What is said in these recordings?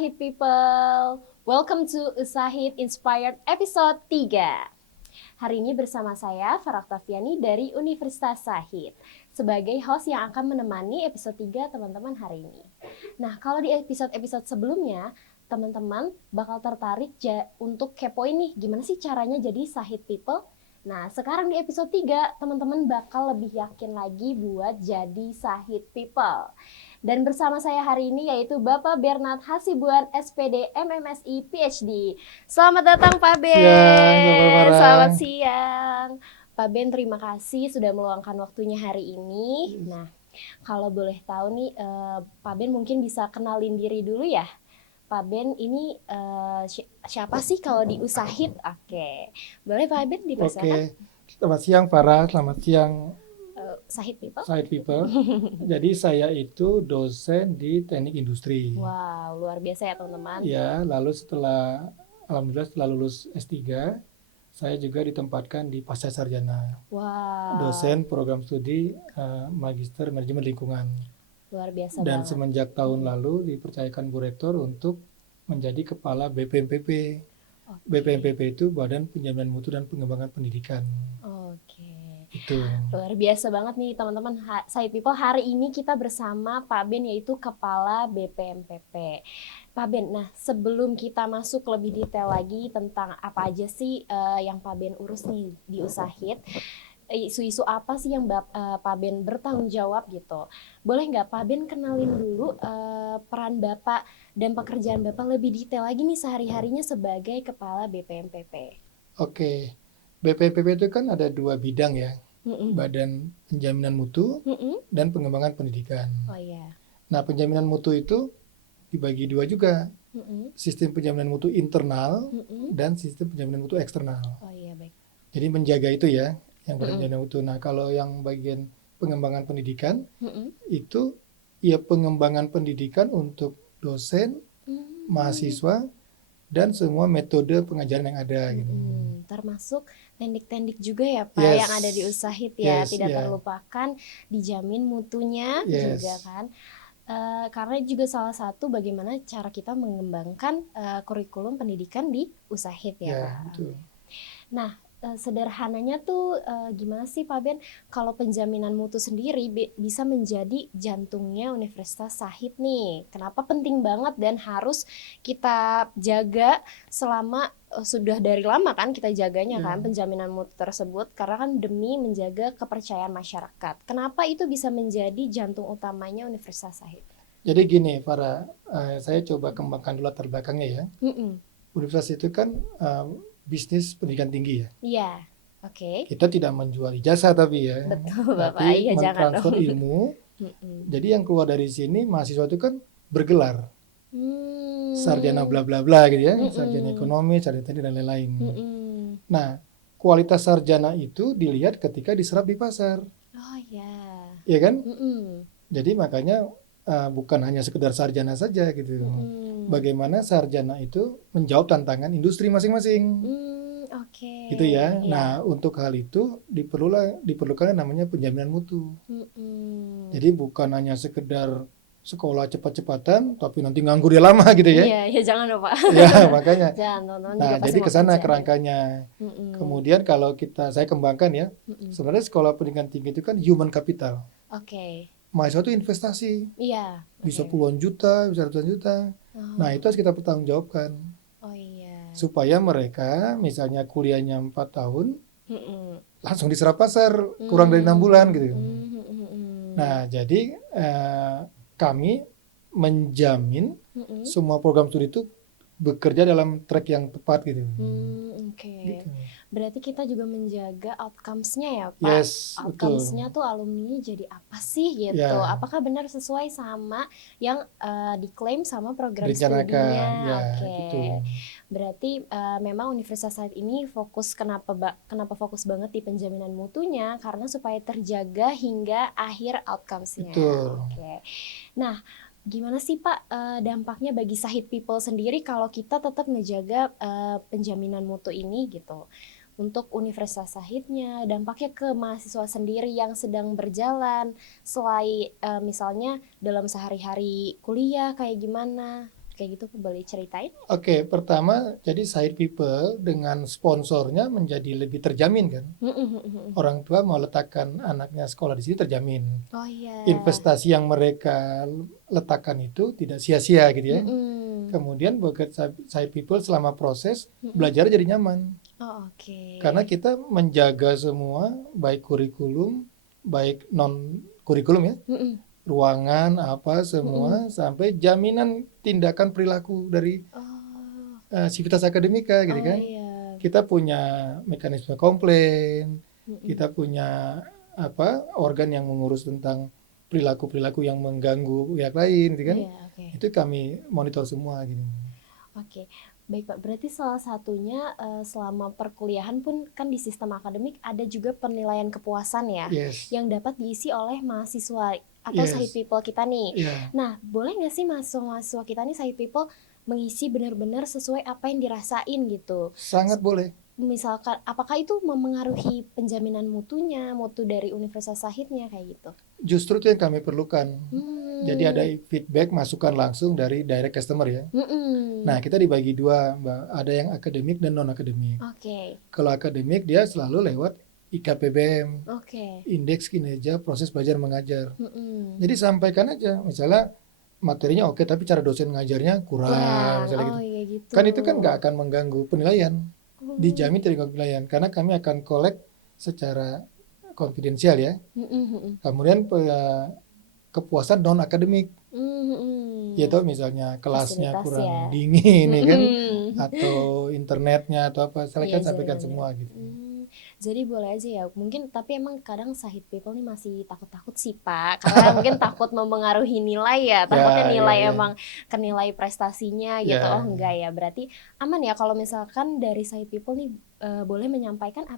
Usahid People. Welcome to Usahid Inspired episode 3. Hari ini bersama saya Farah Oktaviani dari Universitas Sahid sebagai host yang akan menemani episode 3 teman-teman hari ini. Nah, kalau di episode-episode sebelumnya teman-teman bakal tertarik untuk kepoin nih gimana sih caranya jadi Sahid People. Nah, sekarang di episode 3 teman-teman bakal lebih yakin lagi buat jadi Sahid People. Dan bersama saya hari ini yaitu Bapak Bernard Hasibuan, SPD, MMSI, PhD. Selamat datang Pak Ben. Selamat siang. Pak Ben, terima kasih sudah meluangkan waktunya hari ini. Nah, kalau boleh tahu nih, Pak Ben mungkin bisa kenalin diri dulu ya. Pak Ben ini siapa sih kalau di Usahid? Oke, boleh Pak Ben dipersilakan. Selamat siang Farah, selamat siang Sahid People. Sahid People. Jadi saya itu dosen di teknik industri. Wow, luar biasa ya teman-teman. Ya, lalu alhamdulillah setelah lulus S3, saya juga ditempatkan di Pasca Sarjana. Wow. Dosen program studi Magister Manajemen Lingkungan. Luar biasa Dan banget. semenjak tahun lalu dipercayakan Bu Rektor untuk menjadi kepala BPMPP. BPMPP itu Badan Penjaminan Mutu dan Pengembangan Pendidikan. Oke. Itu. Luar biasa banget nih teman-teman. Sahid People, hari ini kita bersama Pak Ben yaitu Kepala BPMPP. Pak Ben, nah sebelum kita masuk lebih detail lagi tentang apa aja sih yang Pak Ben urus nih di Usahid, isu-isu apa sih yang Pak Ben bertanggung jawab gitu. Boleh nggak Pak Ben kenalin dulu peran Bapak dan pekerjaan Bapak lebih detail lagi nih sehari-harinya sebagai Kepala BPMPP. Oke, BPMPP itu kan ada dua bidang ya, Badan Penjaminan Mutu dan Pengembangan Pendidikan. Oh iya. Nah, penjaminan mutu itu dibagi dua juga, sistem penjaminan mutu internal dan sistem penjaminan mutu eksternal. Oh iya, baik. Jadi menjaga itu ya, yang penjaminan mutu. Nah, kalau yang bagian pengembangan pendidikan itu ya pengembangan pendidikan untuk dosen, mahasiswa, dan semua metode pengajaran yang ada gitu. Termasuk tendik-tendik juga ya Pak, yang ada di Usahid ya, tidak terlupakan dijamin mutunya juga kan. Karena juga salah satu bagaimana cara kita mengembangkan kurikulum pendidikan di Usahid ya Pak. Betul. Nah, sederhananya tuh gimana sih Pak Ben kalau penjaminan mutu sendiri bisa menjadi jantungnya Universitas Sahid nih. Kenapa penting banget dan harus kita jaga selama sudah dari lama kan kita jaganya kan penjaminan mutu tersebut karena kan demi menjaga kepercayaan masyarakat. Kenapa itu bisa menjadi jantung utamanya Universitas Sahid? Jadi gini, saya coba kembangkan dulu latar belakangnya ya. Universitas itu kan bisnis pendidikan tinggi ya. Iya, oke. Kita tidak menjual ijazah tapi ya. Betul Bapak, tapi iya jangan mentransfer dong. ilmu. Jadi yang keluar dari sini mahasiswa itu kan bergelar. Sarjana bla bla bla gitu ya, sarjana ekonomi, sarjana teknik dan lain-lain. Nah, kualitas sarjana itu dilihat ketika diserap di pasar. Oh iya. Iya kan? Jadi makanya bukan hanya sekedar sarjana saja gitu. Bagaimana sarjana itu menjawab tantangan industri masing-masing. Oke. Gitu ya. Nah, untuk hal itu diperlukan namanya penjaminan mutu. Jadi bukan hanya sekedar sekolah cepat-cepatan tapi nanti nganggur ya lama gitu ya. Iya, jangan dong Pak. Ya, makanya. Jangan, Nah, jadi ke sana kerangkanya. Kemudian kalau saya kembangkan ya, sebenarnya sekolah pendidikan tinggi itu kan human capital. Oke. Mahasiswa itu investasi. Iya. Bisa puluhan juta, bisa ratusan juta. Nah, itu harus kita pertanggungjawabkan. Oh iya. Supaya mereka misalnya kuliahnya 4 tahun, langsung diserap pasar, kurang dari 6 bulan gitu. Nah, jadi kami menjamin semua program studi itu bekerja dalam track yang tepat gitu. Oke. Gitu. Berarti kita juga menjaga outcomes-nya ya Pak. Yes, outcomes-nya tuh alumni jadi apa sih gitu. Ya. Apakah benar sesuai sama yang diklaim sama program Direncanakan, studinya? ya, Oke. gitu. Berarti memang Universitas Sahid ini fokus kenapa fokus banget di penjaminan mutunya karena supaya terjaga hingga akhir outcomes-nya. Betul. Oke. Nah, gimana sih Pak dampaknya bagi Sahid People sendiri kalau kita tetap ngejaga penjaminan mutu ini gitu? Untuk Universitas Sahidnya, dampaknya ke mahasiswa sendiri yang sedang berjalan, selain misalnya dalam sehari-hari kuliah kayak gimana? kayak gitu, boleh ceritain? Oke, pertama jadi Sahid People dengan sponsornya menjadi lebih terjamin kan. Orang tua mau letakkan anaknya sekolah di sini terjamin. Oh iya. Investasi yang mereka letakkan itu tidak sia-sia gitu ya. Mm-mm. Kemudian buat Sahid People selama proses belajar jadi nyaman. Oh, oke. Karena kita menjaga semua baik kurikulum, baik non kurikulum ya. Mm-mm. Ruangan apa semua sampai jaminan tindakan perilaku dari Oh, sivitas akademika gitu oh kan. iya. Kita punya mekanisme komplain, Mm-mm. kita punya organ yang mengurus tentang perilaku-perilaku yang mengganggu pihak lain gitu kan. Iya, oke. Itu kami monitor semua gitu. Oke, baik Pak. Berarti salah satunya selama perkuliahan pun kan di sistem akademik ada juga penilaian kepuasan ya, Yes. yang dapat diisi oleh mahasiswa atau Yes. Sahid People kita nih. Iya. Nah, boleh nggak sih mahasiswa-mahasiswa kita nih Sahid People mengisi benar-benar sesuai apa yang dirasain gitu? Sangat boleh. Misalkan, apakah itu memengaruhi penjaminan mutunya, mutu dari Universitas Sahidnya kayak gitu? Justru itu yang kami perlukan. Jadi ada feedback, masukan langsung dari direct customer ya. Nah, kita dibagi dua, Mbak. Ada yang akademik dan non-akademik. Oke, Kalau akademik dia selalu lewat IKPBM, oke. Indeks Kinerja Proses Belajar Mengajar. Mm-mm. Jadi sampaikan aja, misalnya materinya oke, tapi cara dosen ngajarnya kurang, misalnya gitu. Oh iya gitu. Kan itu kan nggak akan mengganggu penilaian, dijamin tidak mengganggu penilaian, karena kami akan collect secara konfidensial ya. Kemudian kepuasan non akademik, yaitu misalnya kelasnya Fasilitas kurang ya. dingin ya kan, atau internetnya atau apa, Iya, silakan sampaikan benar-benar. semua gitu. Jadi boleh aja ya, mungkin tapi emang kadang Sahid People nih masih takut-takut sih Pak, karena mungkin takut mempengaruhi nilai ya, takutnya nilai ya. emang ke nilai prestasinya gitu. Ya. Oh enggak ya, berarti aman ya kalau misalkan dari Sahid People nih boleh menyampaikan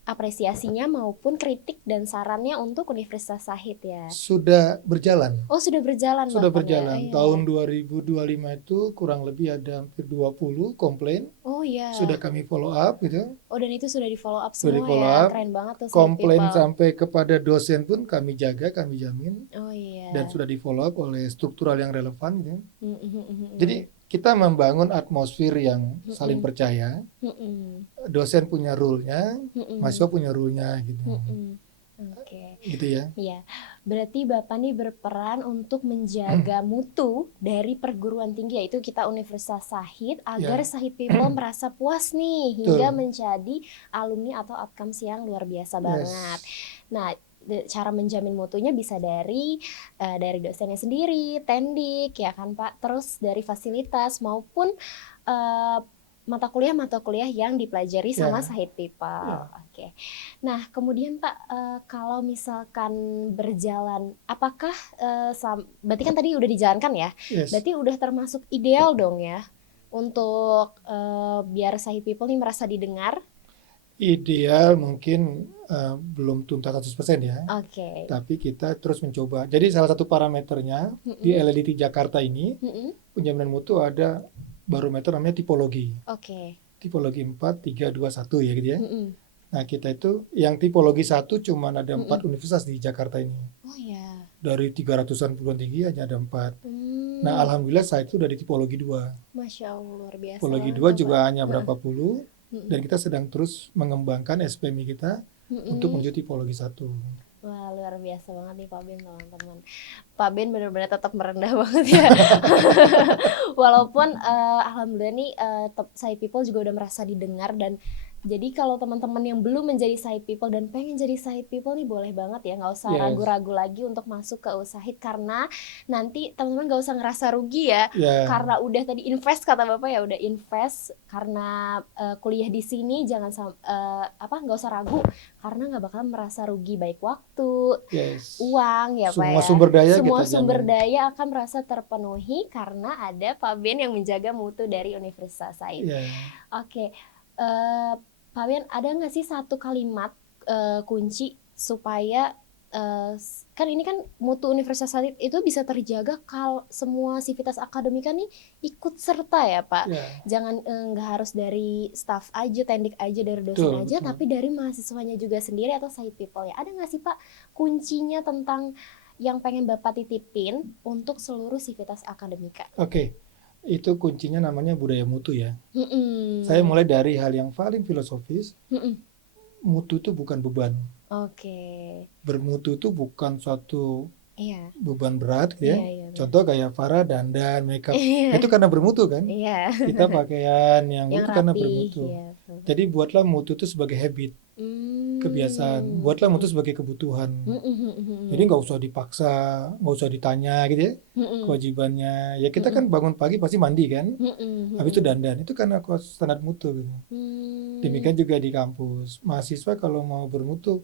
apresiasinya maupun kritik dan sarannya untuk Universitas Sahid ya. Sudah berjalan. Oh sudah berjalan Sudah bahkan berjalan. ya. Tahun 2025 itu kurang lebih ada hampir 20 komplain. Oh iya. Sudah kami follow up gitu. Oh dan itu sudah di follow up Sudah semua di follow ya. up. Keren banget tuh Sahid Komplain People. sampai kepada dosen pun kami jaga, kami jamin. Oh iya. Dan sudah di follow up oleh struktural yang relevan gitu. Jadi kita membangun atmosfer yang saling percaya. Dosen punya rule-nya, mahasiswa punya rule-nya gitu. Oke. Gitu ya. Iya. Berarti Bapak nih berperan untuk menjaga mutu dari perguruan tinggi, yaitu kita Universitas Sahid, agar Sahid People merasa puas nih hingga menjadi alumni atau outcomes yang luar biasa banget. Nah, cara menjamin mutunya bisa dari dosennya sendiri, tendik ya kan Pak, terus dari fasilitas maupun mata kuliah yang dipelajari sama Sahid People. Oke. Nah, kemudian Pak, kalau misalkan berjalan, apakah berarti kan tadi udah dijalankan ya? Berarti udah termasuk ideal dong ya untuk biar Sahid People nih merasa didengar? Ideal mungkin belum tuntas 100% ya. Oke. Tapi kita terus mencoba. Jadi salah satu parameternya di LLDT Jakarta ini penjaminan mutu ada barometer namanya tipologi. Oke. Tipologi 4, 3, 2, 1 ya gitu ya. Nah kita itu yang tipologi 1 cuma ada 4 universitas di Jakarta ini. Oh iya. Dari 300-an perguruan tinggi hanya ada 4. Nah alhamdulillah saya itu dari tipologi 2. Masya Allah luar biasa. Tipologi 2 juga hanya berapa puluh. Dan kita sedang terus mengembangkan SPMI kita untuk menuju tipologi 1. Wah luar biasa banget nih Pak Ben, teman-teman. Pak Ben benar-benar tetap merendah banget ya. Walaupun alhamdulillah nih Sahid People juga udah merasa didengar, dan jadi kalau teman-teman yang belum menjadi Sahid People dan pengen jadi Sahid People nih boleh banget ya, nggak usah ragu-ragu lagi untuk masuk ke Sahid, karena nanti teman-teman nggak usah ngerasa rugi ya, karena udah tadi invest, kata Bapak ya, udah invest karena kuliah di sini, jangan nggak usah ragu karena nggak bakal merasa rugi baik waktu, uang ya Pak ya. Semua sumber daya akan merasa terpenuhi karena ada Pak Ben yang menjaga mutu dari Universitas Sahid. Oke. Pak Ben, ada nggak sih satu kalimat kunci supaya kan ini kan mutu Universitas Sahid itu bisa terjaga kalau semua sivitas akademika nih ikut serta ya Pak. Jangan nggak harus dari staff aja, tendik aja, dari dosen aja, tapi dari mahasiswanya juga sendiri atau Sahid People ya. Ada nggak sih Pak kuncinya tentang yang pengen Bapak titipin untuk seluruh Civitas Akademika? Oke, itu kuncinya namanya budaya mutu ya. Mm-mm. Saya mulai dari hal yang paling filosofis. Mm-mm. Mutu itu bukan beban. Oke. Bermutu itu bukan suatu Iya. beban berat gitu ya. Iya, benar. Contoh kayak Farah dandan, makeup, Iya. itu karena bermutu kan. Iya. Kita pakaian yang Yang itu karena rapi. bermutu. Iya, betul. Jadi buatlah mutu itu sebagai habit, kebiasaan. Buatlah mutu sebagai kebutuhan. Jadi nggak usah dipaksa, nggak usah ditanya gitu ya kewajibannya. Ya kita kan bangun pagi pasti mandi kan, habis itu dandan. Itu karena standar mutu gitu. Demikian juga di kampus. Mahasiswa kalau mau bermutu,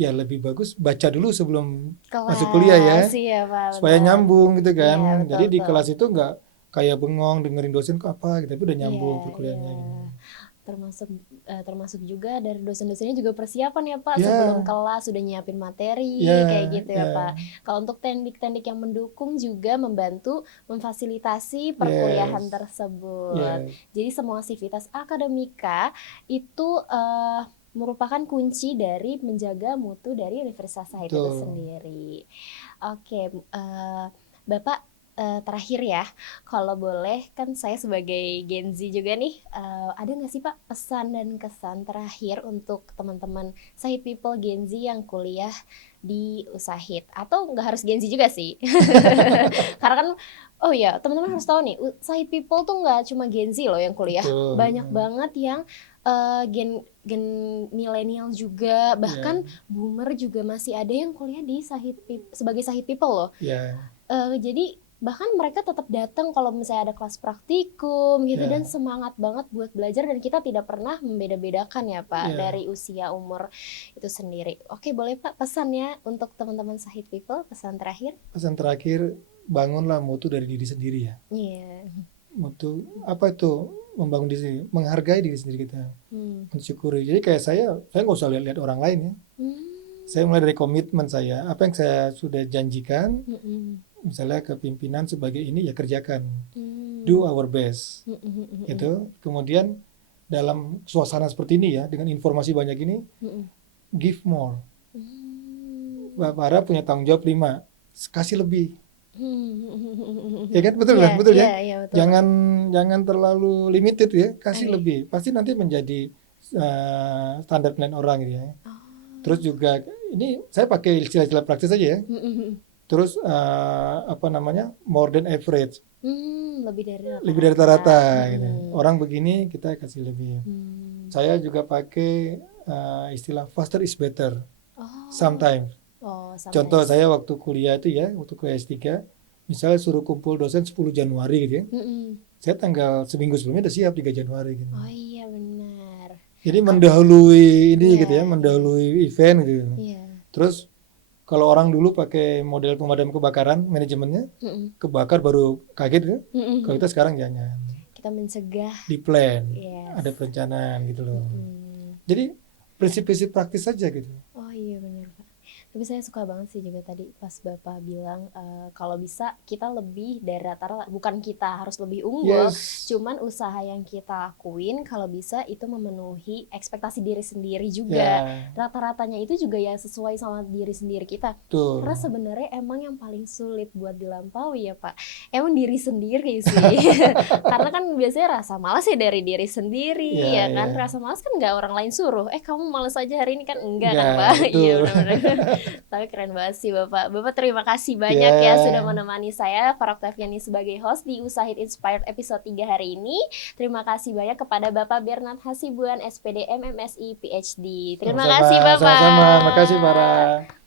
ya lebih bagus baca dulu sebelum masuk kuliah ya, Iya, Pak, supaya betul. nyambung gitu kan. Iya, betul, Jadi di betul. kelas itu nggak kayak bengong dengerin dosen kok apa gitu, tapi udah nyambung Iya, ke kuliahnya iya. gitu. Termasuk juga dari dosen-dosennya juga persiapan ya Pak, Ya. sebelum kelas sudah nyiapin materi Ya, kayak gitu ya ya. Pak. Kalau untuk teknik-teknik yang mendukung juga membantu memfasilitasi perkuliahan Yes. tersebut. Yes. Jadi semua Civitas Akademika itu merupakan kunci dari menjaga mutu dari Universitas Sahid itu Betul. sendiri. Oke, Bapak, terakhir ya, kalau boleh kan saya sebagai Gen Z juga nih, ada nggak sih Pak pesan dan kesan terakhir untuk teman-teman Sahid People Gen Z yang kuliah di Usahid? Atau nggak harus Gen Z juga sih? Karena kan, oh ya teman-teman harus tahu nih, Sahid People tuh nggak cuma Gen Z loh yang kuliah, Betul. banyak banget yang gen milenial juga, bahkan boomer juga masih ada yang kuliah di sebagai Sahid People loh. Ya. Jadi bahkan mereka tetap datang kalau misalnya ada kelas praktikum gitu, Ya. dan semangat banget buat belajar, dan kita tidak pernah membeda-bedakan ya Pak Ya. dari usia umur itu sendiri. Oke, boleh Pak pesannya untuk teman-teman Sahid People, pesan terakhir? Pesan terakhir, bangunlah mutu dari diri sendiri ya. Iya. Mutu apa itu? Membangun diri sendiri, menghargai diri sendiri kita, mensyukuri. Jadi kayak saya nggak usah lihat orang lain ya. Saya mulai dari komitmen saya, apa yang saya sudah janjikan, misalnya ke pimpinan sebagai ini ya kerjakan, do our best, gitu. Kemudian dalam suasana seperti ini ya, dengan informasi banyak ini, give more. Bapak Ara punya tanggung jawab 5, kasih lebih. Ya kan, betul kan, betul ya. Betul. Jangan terlalu limited ya, kasih lebih. Pasti nanti menjadi standar penilaian orang gitu ya. Terus juga ini saya pakai istilah-istilah praktis aja ya. Terus more than average, lebih dari rata-rata gitu. Orang begini kita kasih lebih. Saya juga pakai istilah faster is better. Sometimes. Contoh saya waktu kuliah itu ya, waktu kuliah S3, misalnya suruh kumpul dosen 10 Januari gitu ya. Saya tanggal seminggu sebelumnya udah siap 3 Januari gitu. Oh iya benar. Jadi mendahului ini gitu ya, mendahului event gitu. Terus kalau orang dulu pakai model pemadam kebakaran, manajemennya kebakar baru kaget gitu. Kalau kita sekarang jangan. Kita mencegah. Di plan, Yes. ada perencanaan gitu loh. Jadi prinsip-prinsip praktis saja gitu. Oh iya benar Pak. Tapi saya suka banget sih juga tadi pas Bapak bilang kalau bisa kita lebih dari rata-rata, bukan kita harus lebih unggul, cuman usaha yang kita lakuin kalau bisa itu memenuhi ekspektasi diri sendiri juga. Rata-ratanya itu juga ya sesuai sama diri sendiri kita. Tuh. Karena sebenarnya emang yang paling sulit buat dilampaui ya Pak, emang diri sendiri sih. Karena kan biasanya rasa malas ya dari diri sendiri, ya kan. Rasa malas kan nggak orang lain suruh, kamu malas aja hari ini kan, enggak kan Pak. Iya benar-benar. Tapi keren banget sih Bapak. Bapak terima kasih banyak ya sudah menemani saya, Farah Oktaviani, sebagai host di Usahid Inspired episode 3 hari ini. Terima kasih banyak kepada Bapak Bernard Hasibuan, SPD MMSI PhD. Terima kasih Bapak. Sama-sama. Makasih Farah.